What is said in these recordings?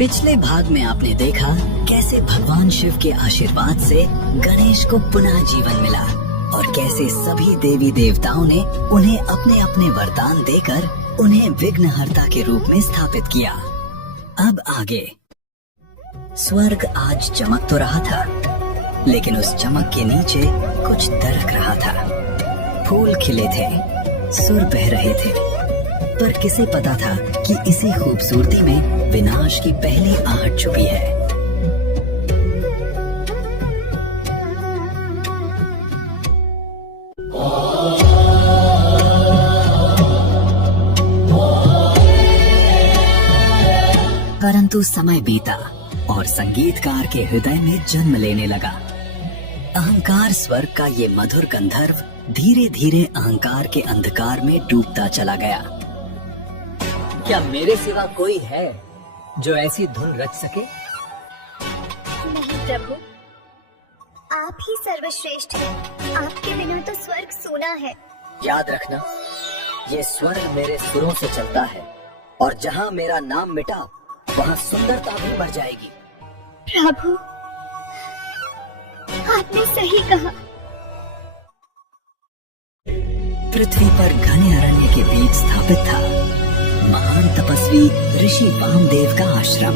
पिछले भाग में आपने देखा कैसे भगवान शिव के आशीर्वाद से गणेश को पुनः जीवन मिला और कैसे सभी देवी देवताओं ने उन्हें अपने अपने वरदान देकर उन्हें विघ्नहर्ता के रूप में स्थापित किया। अब आगे। स्वर्ग आज चमक तो रहा था, लेकिन उस चमक के नीचे कुछ दरक रहा था। फूल खिले थे, सुर बह रहे थे, पर किसे पता था कि इसी खूबसूरती में विनाश की पहली आहट छुपी है। परंतु समय बीता और संगीतकार के हृदय में जन्म लेने लगा। अहंकार स्वर्ग का ये मधुर गंधर्व धीरे धीरे अहंकार के अंधकार में डूबता चला गया। क्या मेरे सिवा कोई है जो ऐसी धुन रच सके? नहीं प्रभु, आप ही सर्वश्रेष्ठ हैं। आपके बिना तो स्वर्ग सूना है। याद रखना, ये स्वर्ग मेरे सुरों से चलता है और जहाँ मेरा नाम मिटा वहाँ सुंदरता भी मर जाएगी। प्रभु, आपने सही कहा। पृथ्वी पर घने अरण्य के बीच स्थापित था महान तपस्वी ऋषि वामदेव का आश्रम।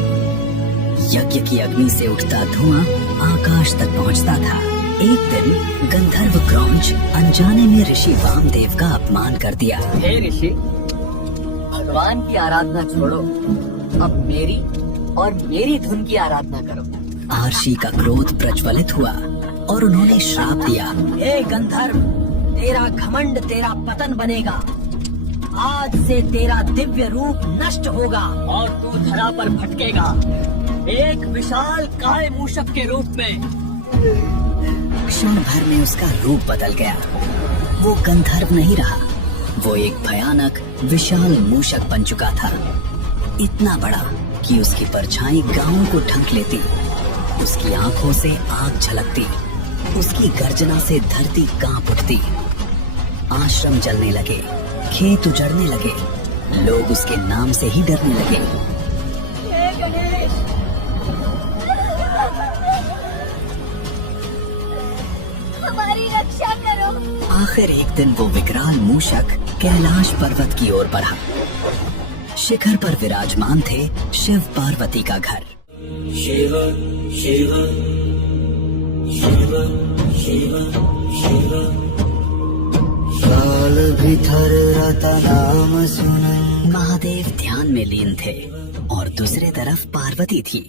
यज्ञ की अग्नि से उठता धुआं आकाश तक पहुंचता था। एक दिन गंधर्व क्रौंच अनजाने में ऋषि वामदेव का अपमान कर दिया। हे ऋषि, भगवान की आराधना छोड़ो, अब मेरी और मेरी धुन की आराधना करो। आर्षि का क्रोध प्रज्वलित हुआ और उन्होंने श्राप दिया। हे गंधर्व, तेरा घमंड तेरा पतन बनेगा। आज से तेरा दिव्य रूप नष्ट होगा और तू धरा पर भटकेगा, एक विशाल काय मूषक के रूप में। क्षण भर में उसका रूप बदल गया। वो गंधर्व नहीं रहा, वो एक भयानक विशाल मूषक बन चुका था। इतना बड़ा कि उसकी परछाई गांवों को ढक लेती, उसकी आंखों से आग झलकती, उसकी गर्जना से धरती कांप उठती। आश्रम जलने लगे, खेत उजड़ने लगे, लोग उसके नाम से ही डरने लगे। हे गणेश, हमारी रक्षा करो। आखिर एक दिन वो विकराल मूषक कैलाश पर्वत की ओर बढ़ा। शिखर पर विराजमान थे शिव पार्वती का घर। शिव शिव शिव शिव शिव काल भीतर रता नाम सुन। महादेव ध्यान में लीन थे और दूसरे तरफ पार्वती थी।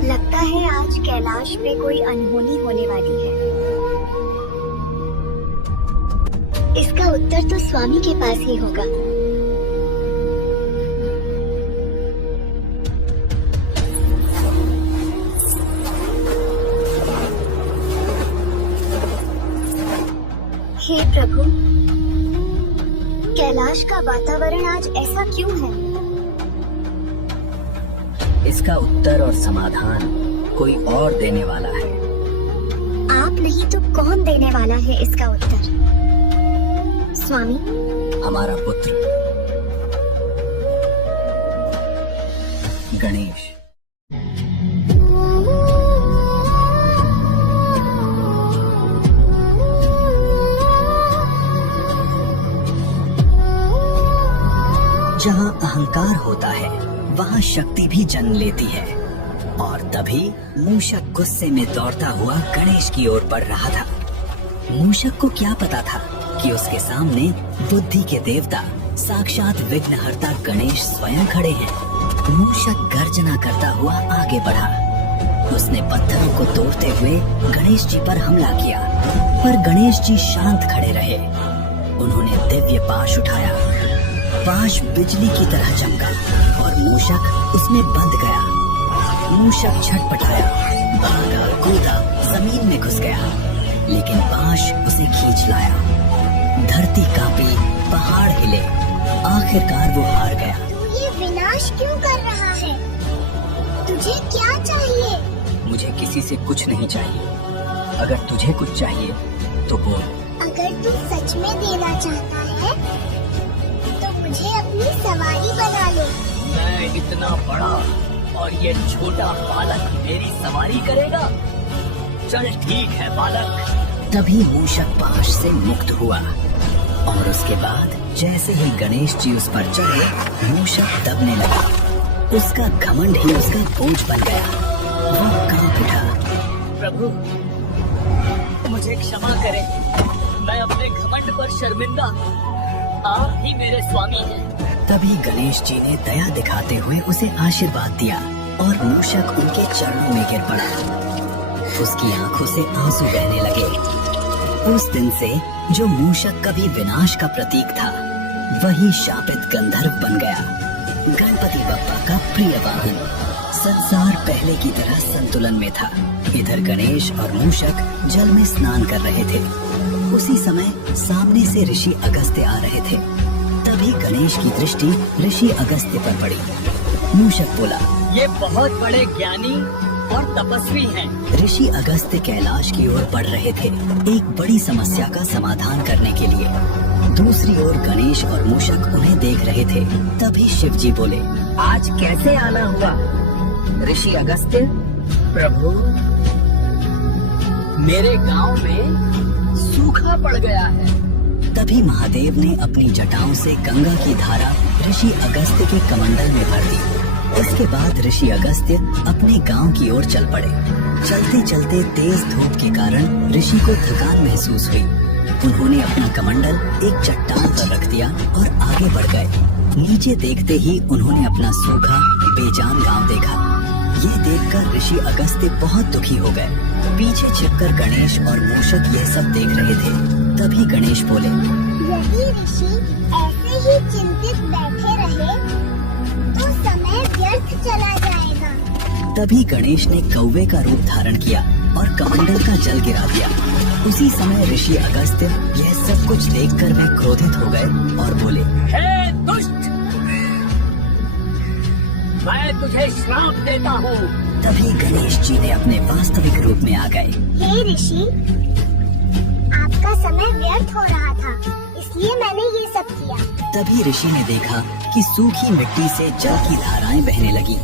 लगता है आज कैलाश में कोई अनहोनी होने वाली है। इसका उत्तर तो स्वामी के पास ही होगा। हे प्रभु, कैलाश का वातावरण आज ऐसा क्यों है? इसका उत्तर और समाधान कोई और देने वाला है। आप नहीं तो कौन देने वाला है इसका उत्तर? स्वामी, हमारा पुत्र गणेश। जहाँ अहंकार होता है वहाँ शक्ति भी जन्म लेती है। और तभी मूषक गुस्से में दौड़ता हुआ गणेश की ओर बढ़ रहा था। मूषक को क्या पता था कि उसके सामने बुद्धि के देवता साक्षात विघ्नहर्ता गणेश स्वयं खड़े हैं। मूषक गर्जना करता हुआ आगे बढ़ा। उसने पत्थरों को तोड़ते हुए गणेश जी पर हमला किया, पर गणेश जी शांत खड़े रहे। उन्होंने दिव्य पाश उठाया। पाश बिजली की तरह चमका और मूषक उसमें बंध गया। मूषक छटपटाया, भागा कूदा, जमीन में घुस गया, लेकिन पाश उसे खींच लाया। धरती कांपी, पहाड़ हिले, आखिरकार वो हार गया। तू ये विनाश क्यों कर रहा है? तुझे क्या चाहिए? मुझे किसी से कुछ नहीं चाहिए। अगर तुझे कुछ चाहिए तो बोल। अगर तू सच में देना चाहता है तो मुझे अपनी सवारी बना लो। मैं इतना बड़ा और ये छोटा बालक मेरी सवारी करेगा? चल ठीक है बालक। तभी मूषक पाश से मुक्त हुआ और उसके बाद जैसे ही गणेश जी उस पर चढ़े, मूषक दबने लगा। उसका घमंड ही उसका बोझ बन गया। वो कांप उठा। प्रभु, मुझे क्षमा करें, मैं अपने घमंड पर शर्मिंदा। आप ही मेरे स्वामी हैं। तभी गणेश जी ने दया दिखाते हुए उसे आशीर्वाद दिया और मूषक उनके चरणों में गिर पड़ा। उसकी आंखों से आंसू बहने लगे। उस दिन से जो मूषक कभी विनाश का प्रतीक था, वही शापित गंधर्व बन गया। गणपति बप्पा का प्रिय वाहन। संसार पहले की तरह संतुलन में था। इधर गणेश और मूषक जल में स्नान कर रहे थे। उसी समय सामने से ऋषि अगस्त्य आ रहे थे। तभी गणेश की दृष्टि ऋषि अगस्त्य पर पड़ी। मूषक बोला, ये बहुत बड़े ज्ञानी और तपस्वी हैं। ऋषि अगस्त्य कैलाश की ओर बढ़ रहे थे, एक बड़ी समस्या का समाधान करने के लिए। दूसरी ओर गणेश और मूषक उन्हें देख रहे थे। तभी शिव जी बोले, आज कैसे आना हुआ ऋषि अगस्त्य? प्रभु, मेरे गांव में सूखा पड़ गया है। तभी महादेव ने अपनी जटाओं से गंगा की धारा ऋषि अगस्त्य के कमंडल में भर दी। इसके बाद ऋषि अगस्त्य अपने गांव की ओर चल पड़े। चलते चलते तेज धूप के कारण ऋषि को थकान महसूस हुई। उन्होंने अपना कमंडल एक चट्टान पर रख दिया और आगे बढ़ गए। नीचे देखते ही उन्होंने अपना सूखा बेजान गांव देखा। ये देखकर ऋषि अगस्त्य बहुत दुखी हो गए। पीछे छिपकर गणेश और मूषक यह सब देख रहे थे। तभी गणेश बोले, यदि ऋषि ऐसे ही चिंतित बैठे रहे तो समय व्यर्थ चला जाएगा। तभी गणेश ने कौवे का रूप धारण किया और कमंडल का जल गिरा दिया। उसी समय ऋषि अगस्त्य यह सब कुछ देखकर वे क्रोधित हो गए और बोले, हे दुष्ट, मैं तुझे श्राप देता हूँ। तभी गणेश जी ने अपने वास्तविक रूप में आ गए। हे ऋषि, आपका समय व्यर्थ हो रहा था, इसलिए मैंने ये सब किया। तभी ऋषि ने देखा कि सूखी मिट्टी से जल की धाराएं बहने लगी।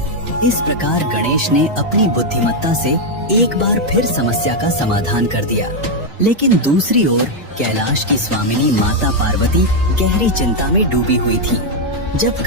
इस प्रकार गणेश ने अपनी बुद्धिमत्ता से एक बार फिर समस्या का समाधान कर दिया। लेकिन दूसरी ओर कैलाश की स्वामिनी माता पार्वती गहरी चिंता में डूबी हुई थी। जब